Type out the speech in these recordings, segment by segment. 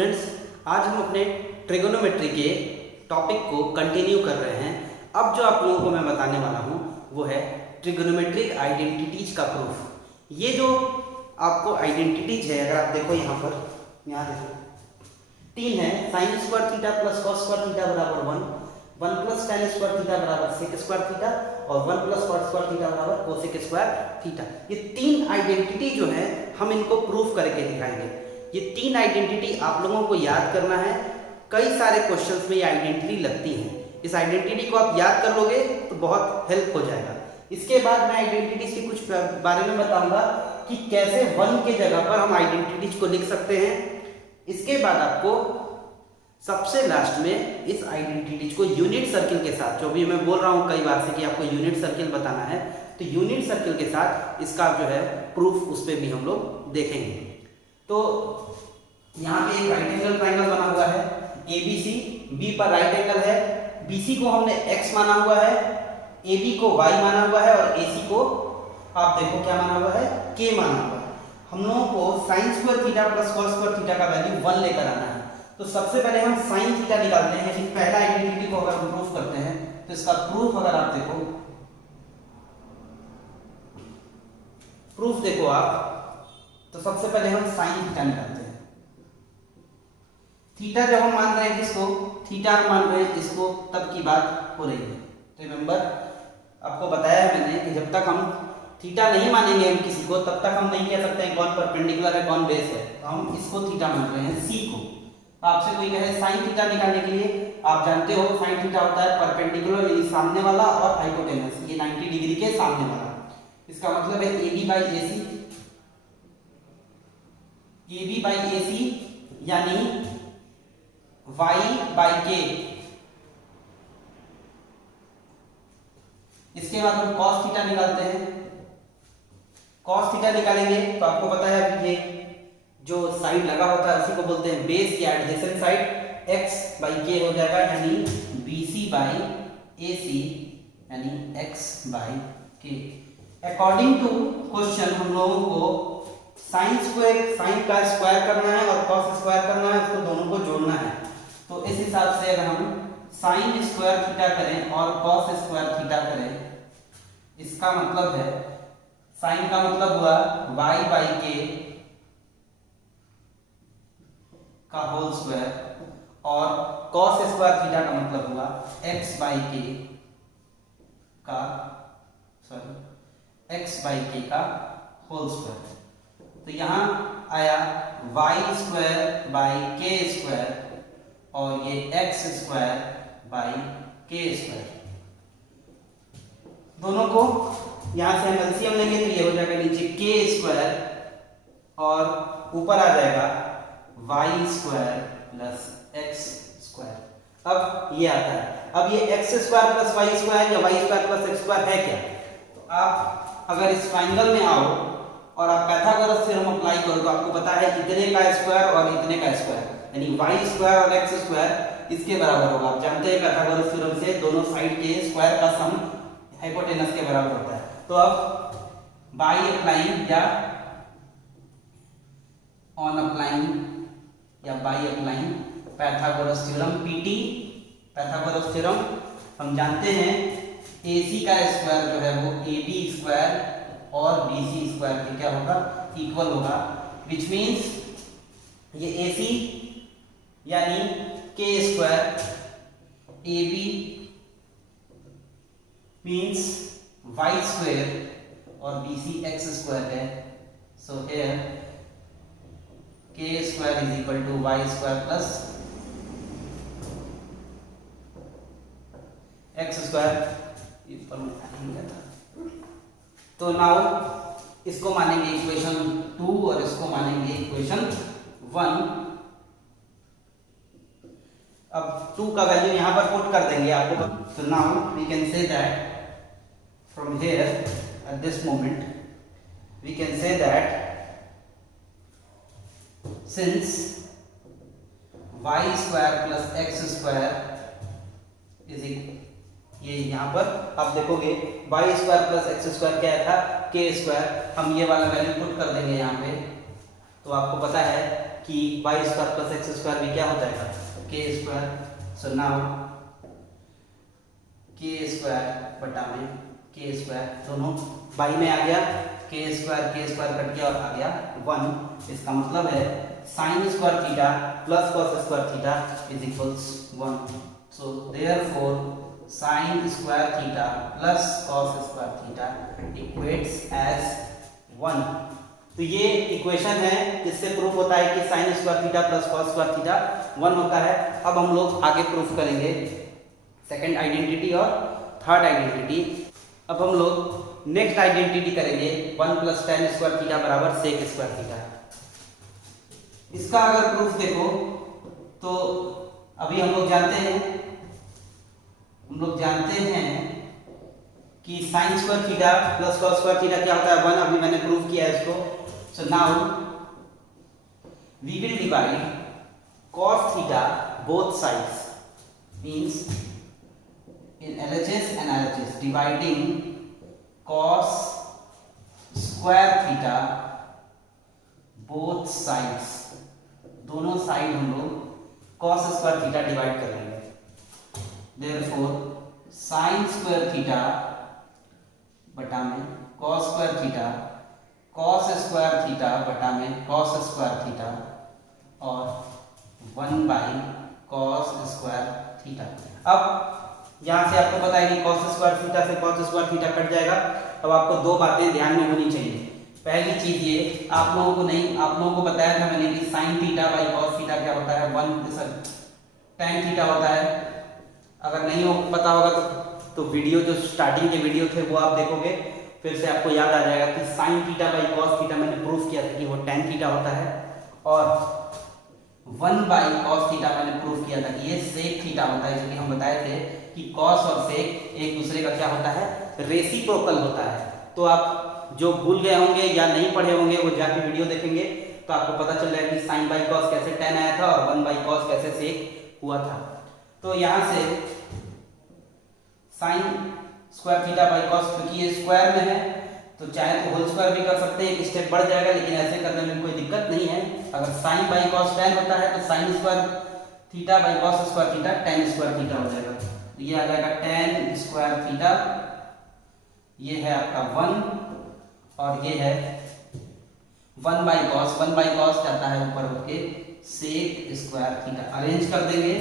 Students, आज हम अपने ट्रिगोनोमेट्री के टॉपिक को कंटिन्यू कर रहे हैं। अब जो आप लोगों को मैं बताने वाला हूँ वो है ट्रिगोनोमेट्रिक आइडेंटिटीज का प्रूफ। ये जो आपको आइडेंटिटीज है, अगर आप देखो यहाँ देखो 3 है। Sine square theta plus cos square theta बराबर 1 प्लस टेन स्क्वायर थीटा बराबर सेक स्क्वायर थीटा और 1 प्लस कॉट स्क्वायर थीटा बराबर कोसेक स्क्वायर थीटा। ये 3 आइडेंटिटी जो है हम इनको प्रूफ करके दिखाएंगे। ये 3 आइडेंटिटी आप लोगों को याद करना है। कई सारे क्वेश्चंस में ये आइडेंटिटी लगती हैं। इस आइडेंटिटी को आप याद कर लोगे तो बहुत हेल्प हो जाएगा। इसके बाद मैं आइडेंटिटीज के कुछ बारे में बताऊंगा कि कैसे 1 के जगह पर हम आइडेंटिटीज को लिख सकते हैं। इसके बाद आपको सबसे लास्ट में इस आइडेंटिटीज को यूनिट सर्किल के साथ, जो भी मैं बोल रहा हूं कई बार से कि आपको यूनिट सर्किल बताना है, तो यूनिट सर्किल के साथ इसका जो है प्रूफ उस पर भी हम लोग देखेंगे। तो यहाँ पे एक राइट एंगल ट्राइंगल बना हुआ है ABC, B पर राइट एंगल है, BC को हमने x माना हुआ है, AB को y माना हुआ है और AC को आप देखो क्या माना हुआ है, k माना हुआ है। हम लोगों को sign square theta plus cos square theta का वैल्यू 1 लेकर आना है। तो सबसे पहले हम साइन थीटा निकालते हैं। इस पहला आइडेंटिटी को अगर हम प्रूफ करते हैं तो इसका प्रूफ अगर आप देखो, प्रूफ देखो आप, तो सबसे पहले हम साइन थीटा निकालते हैं। थीटा जब हम मान रहे हैं किसको, थीटा हम मान रहे हैं इसको, तब की बात हो रही है। तो रिमेंबर, आपको बताया है मैंने कि जब तक हम थीटा नहीं मानेंगे हम किसी को, तब तक हम नहीं कह सकते हैं कौन परपेंडिकुलर है कौन बेस है। तो हम इसको थीटा मान रहे हैं, सी को। आपसे कोई कहे साइन थीटा निकालने के लिए, आप जानते हो साइन थीटा होता है परपेंडिकुलर यानी सामने वाला और हाइपोटेनस, ये 90 डिग्री के सामने वाला। इसका मतलब है AB by AC, AB by AC यानी Y बाई K। इसके बाद हम cos थीटा निकालते हैं। cos थीटा निकालेंगे तो आपको पता है ये जो साइड लगा होता है उसी को बोलते हैं बेस या adjacent side. x by k हो जाएगा यानी BC बाई AC यानी x by k। According to question हम लोगों को साइन का स्क्वायर करना है और कॉस स्क्वायर करना है, उसको दोनों को जोड़ना है। तो इस हिसाब से अगर हम साइन स्क्वायर थीटा करें और कॉस स्क्वायर थीटा करें, इसका मतलब है साइन का मतलब हुआ y बाई k का होल स्क्वायर और cos स्क्वायर थीटा का मतलब हुआ x बाई k का होल स्क्वायर। तो यहां आया y square by k square और ये x square by k square. दोनों को यहां से हम एलसीएम लेंगे तो ये हो जाएगा नीचे k स्क्वायर और ऊपर आ जाएगा y square plus x square. अब ये आता है, अब ये x square plus y square या y square plus x square है क्या? तो आप अगर इस ट्रायंगल में आओ और आप पाइथागोरस थ्योरम अप्लाई करो तो आपको पता है इतने का स्क्वायर और इतने का स्क्वायर यानी y स्क्वायर और x स्क्वायर इसके बराबर होगा। आप जानते हैं पाइथागोरस थ्योरम से दोनों साइड के स्क्वायर का सम हाइपोटेनस के बराबर होता है। तो अब बाय अप्लाइंग या ऑन अप्लाइंग या by applying Pythagoras theorem, PT Pythagoras theorem, हम जानते हैं AC का स्क्वायर जो है वो AB स्क्वायर और BC स्क्वायर के क्या होगा, इक्वल होगा। विच मीन्स ये AC यानी K square, AB means Y square और BC X स्क्वायर है। So here K square is equal to Y square plus X square. तो नाउ इसको मानेंगे इक्वेशन 2 और इसको मानेंगे इक्वेशन 1। अब 2 का वैल्यू यहां पर पुट कर देंगे आपको। तो now we can say that from here at this moment we can say that since y square plus x square is equal, ये यहाँ पर आप देखोगे y square plus X square क्या था, k स्क्वायर। हम ये वाला वैल्यू पुट कर देंगे यहाँ पे। तो आपको पता है कि Y square plus X square भी क्या हो जाएगा K square. So now K square बटा में के स्क्वायर दोनों बाई में आ गया, के स्क्वायर कट गया और आ गया 1। इसका मतलब है sine square theta plus cos square theta is equals 1। So therefore sine square theta plus cos square theta equates as 1। तो ये इक्वेशन है जिससे प्रूफ होता है कि sign square theta plus cos square theta 1 होता है। अब हम लोग आगे प्रूफ करेंगे सेकंड आइडेंटिटी और थर्ड आइडेंटिटी। अब हम लोग नेक्स्ट आइडेंटिटी करेंगे 1 प्लस tan स्क्वायर थीटा बराबर सेक स्क्वायर थीटा। इसका अगर प्रूफ देखो तो अभी हम लोग जानते हैं कि sign square theta plus cos square theta क्या होता है 1। अभी मैंने प्रूफ किया है इसको। So now we will divide cos theta both sides, means in LHS and RHS dividing cos square theta both sides, दोनों साइड हम लोग cos square theta डिवाइड कर लेंगे। therefore sin square theta बटा में cos square theta, cos square theta बटा में cos square theta और 1 by cos square theta। अब यहाँ से आपको पता है कि cos स्क्वायर थीटा से cos स्क्वायर थीटा कट जाएगा। अब आपको दो बातें ध्यान में होनी चाहिए। पहली चीज ये आप लोगों को बताया था मैंने कि sin theta by cos theta क्या होता है 1 tan थीटा होता है। अगर नहीं हो पता होगा तो वीडियो जो स्टार्टिंग के वीडियो थे वो आप देखोगे, फिर से आपको याद आ जाएगा कि sin theta by cos theta मैंने प्रूफ किया था कि वो tan थीटा होता है, और 1 बाई cos थीटा मैंने प्रूफ किया था कि ये sec थीटा होता है, जो कि हम बताए थे कि cos और sec एक दूसरे का क्या होता है, रेसिप्रोकल होता है। तो आप जो भूल गए होंगे या नहीं पढ़े होंगे वो जाके वीडियो देखेंगे तो आपको पता चल जाएगा कि sin बाई cos कैसे tan आया था और 1 बाई cos कैसे sec हुआ था। तो यहाँ से sin square theta by cos, क्योंकि ये स्क्वायर में है तो चाहे तो होल स्क्वायर भी कर सकते हैं, एक स्टेप बढ़ जाएगा, लेकिन ऐसे करने में कोई दिक्कत नहीं है। अगर sin बाई cos tan होता है तो sin square theta by cos square theta tan square theta हो जाएगा। तो ये आ जाएगा tan स्क्वायर थीटा, ये है आपका 1 और ये है 1 बाई cos जाता है ऊपर होके sec स्क्वायर थीटा। अरेंज कर देंगे,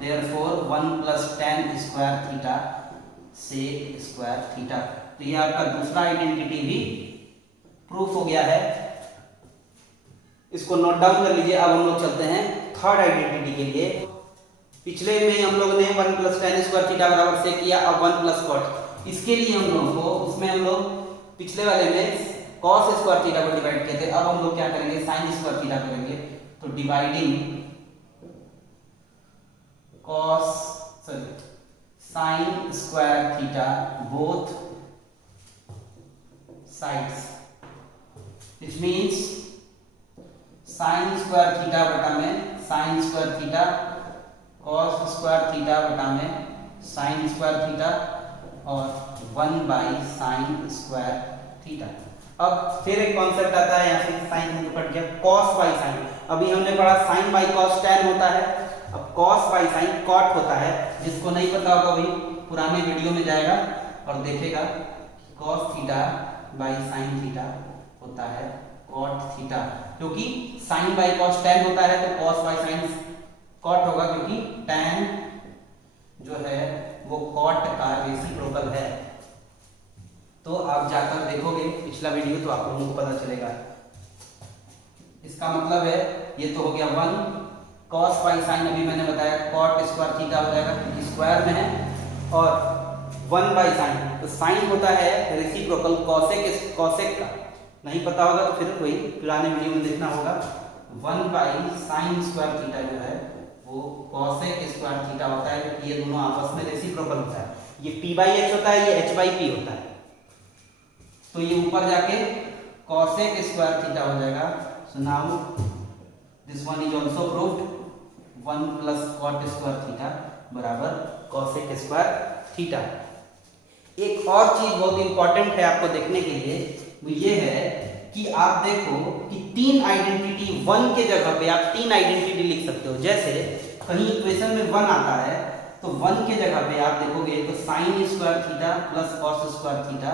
therefore 1 plus tan square theta sec square theta. तो ये आपका दूसरा आइडेंटिटी भी प्रूफ हो गया है। इसको नोट डाउन कर लीजिए। अब हम लोग चलते हैं थर्ड आइडेंटिटी के लिए। पिछले में हम लोग ने 1 प्लस tan स्क्वायर थीटा बराबर से किया, अब 1 प्लस cot। इसके लिए हम लोग को उसमें हम लोग पिछले वाले में cos स्क्वायर थीटा को डिवाइड किए थे, अब हम लोग क्या करेंगे sin स्क्वायर थीटा करेंगे। तो dividing sin square theta both sides, which means sin square theta बटा में sin square theta, cos square theta बटा में sin स्क्वायर थीटा और 1 बाई sin स्क्वायर थीटा। अब फिर एक कॉन्सेप्ट आता है, यहाँ से sin कट गया, cos बाई sin। अभी हमने पढ़ा sin बाई cos tan होता है, अब cos बाई sin cot होता है। जिसको नहीं पता होगा वही पुराने वीडियो में जाएगा और देखेगा cos theta by sin theta होता है cot थीटा, क्योंकि sin बाई cos tan होता है तो cos बाई sin cot होगा, क्योंकि tan जो है वो cot का रेसिप्रोकल है। तो आप जाकर देखोगे पिछला वीडियो तो आप लोगों को पता चलेगा। इसका मतलब है ये तो हो गया 1 cos बाई sin, अभी मैंने बताया cot स्क्वायर थीटा हो जाएगा क्योंकि स्क्वायर में है, और 1 बाई sin, तो sin होता है रेसिप्रोकल cosec का। नहीं पता होगा तो फिर कोई पुराने वीडियो में देखना होगा। 1 बाई sin स्क्वायर थीटा जो है वो cosec स्क्वायर थीटा होता है, क्योंकि ये दोनों आपस में रेसिप्रोकल होता है। ये p बाई h होता है, ये h बाई p होता है, तो ये ऊपर जाके cosec स्क्वायर थीटा हो जाएगा। So now this one is also proved, 1 plus cot square theta बराबर cosec स्क्वायर थीटा। एक और चीज बहुत इंपॉर्टेंट है आपको देखने के लिए, वो ये है कि आप देखो कि तीन आइडेंटिटी वन के जगह पे आप तीन आइडेंटिटी लिख सकते हो। जैसे कहीं इक्वेशन में वन आता है तो वन के जगह पे आप देखोगे तो sign square theta plus cos square theta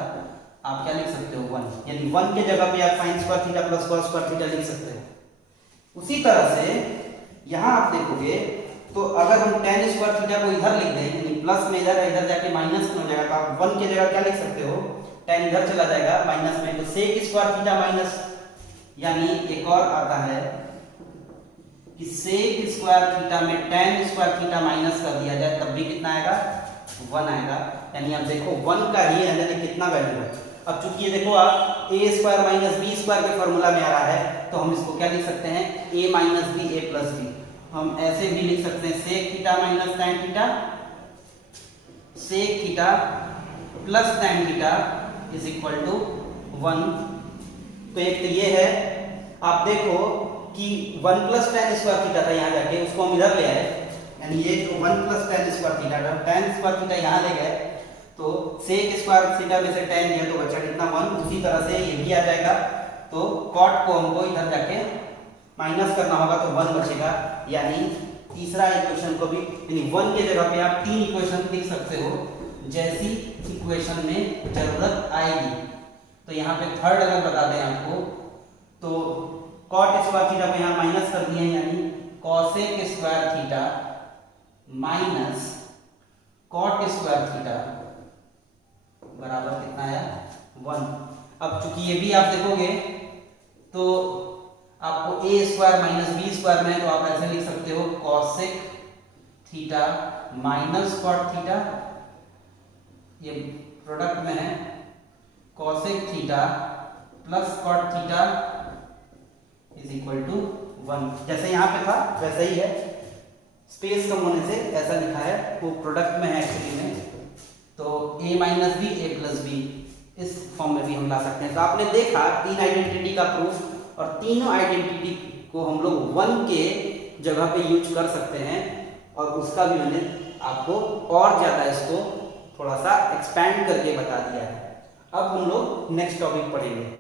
आप क्या लिख सकते हो, वन। यानी वन के जगह पे आप sign square theta plus cos square theta लिख सकते हो। उसी तरह से यहाँ आप देखोगे तो अगर हम tan स्क्वायर थीटा को इधर लिख दें, यानी प्लस में इधर जाके माइनस में हो जाएगा, तो आप वन के जगह क्या लिख सकते हो, tan इधर चला जाएगा माइनस में, तो सेक स्क्वायर थीटा माइनस, यानी एक और आता है कि सेक स्क्वायर थीटा में tan स्क्वायर थीटा माइनस कर दिया जाए तब भी कितना आएगा, वन आएगा। यानी आप देखो वन का ही यानी कितना वैल्यू है। अब चूंकि ये देखो आप a square minus B square के फॉर्मूला में आ रहा है तो हम इसको क्या लिख सकते हैं, a minus B A plus B. हम ऐसे भी लिख सकते हैं sec theta minus tan theta, sec theta plus tan theta is equal to one. तो एक तो ये है, आप देखो कि one plus tan square theta था यहाँ जाके, उसको हम इधर ले आए, यानी ये जो one plus tan square theta था, tan स्क्वायर थीटा यहाँ ले गए तो सेक स्क्वायर थीटा में से tan दिया तो बचा कितना, वन। उसी तरह से ये भी आ जाएगा, तो cot को हमको इधर जाके माइनस करना होगा तो वन बचेगा। यानी तीसरा इक्वेशन को भी, यानी वन के जगह पे आप तीन इक्वेशन लिख सकते हो जैसी इक्वेशन में जरूरत आएगी। तो यहाँ पे थर्ड अगर बता दें आपको तो cot स्क्वायर थीटा को यहाँ माइनस कर दिए, यानी cosec square theta minus cot square theta बराबर कितना आया, वन। अब चूंकि ये भी आप देखोगे तो आपको a square minus B square में है, तो आप ऐसे लिख सकते हो cosec theta minus cot theta, ये प्रोडक्ट में है, cosec theta plus cot theta is equal to one. जैसे यहाँ पे था वैसा ही है, स्पेस कम होने से ऐसा लिखा है, वो प्रोडक्ट में है एक्चुअली में, तो a minus B A plus B इस फॉर्म में भी हम ला सकते हैं। तो आपने देखा तीन आइडेंटिटी का प्रूफ, और तीनों आइडेंटिटी को हम लोग वन के जगह पे यूज कर सकते हैं, और उसका भी मैंने आपको और ज़्यादा इसको थोड़ा सा एक्सपैंड करके बता दिया है। अब हम लोग नेक्स्ट टॉपिक पढ़ेंगे।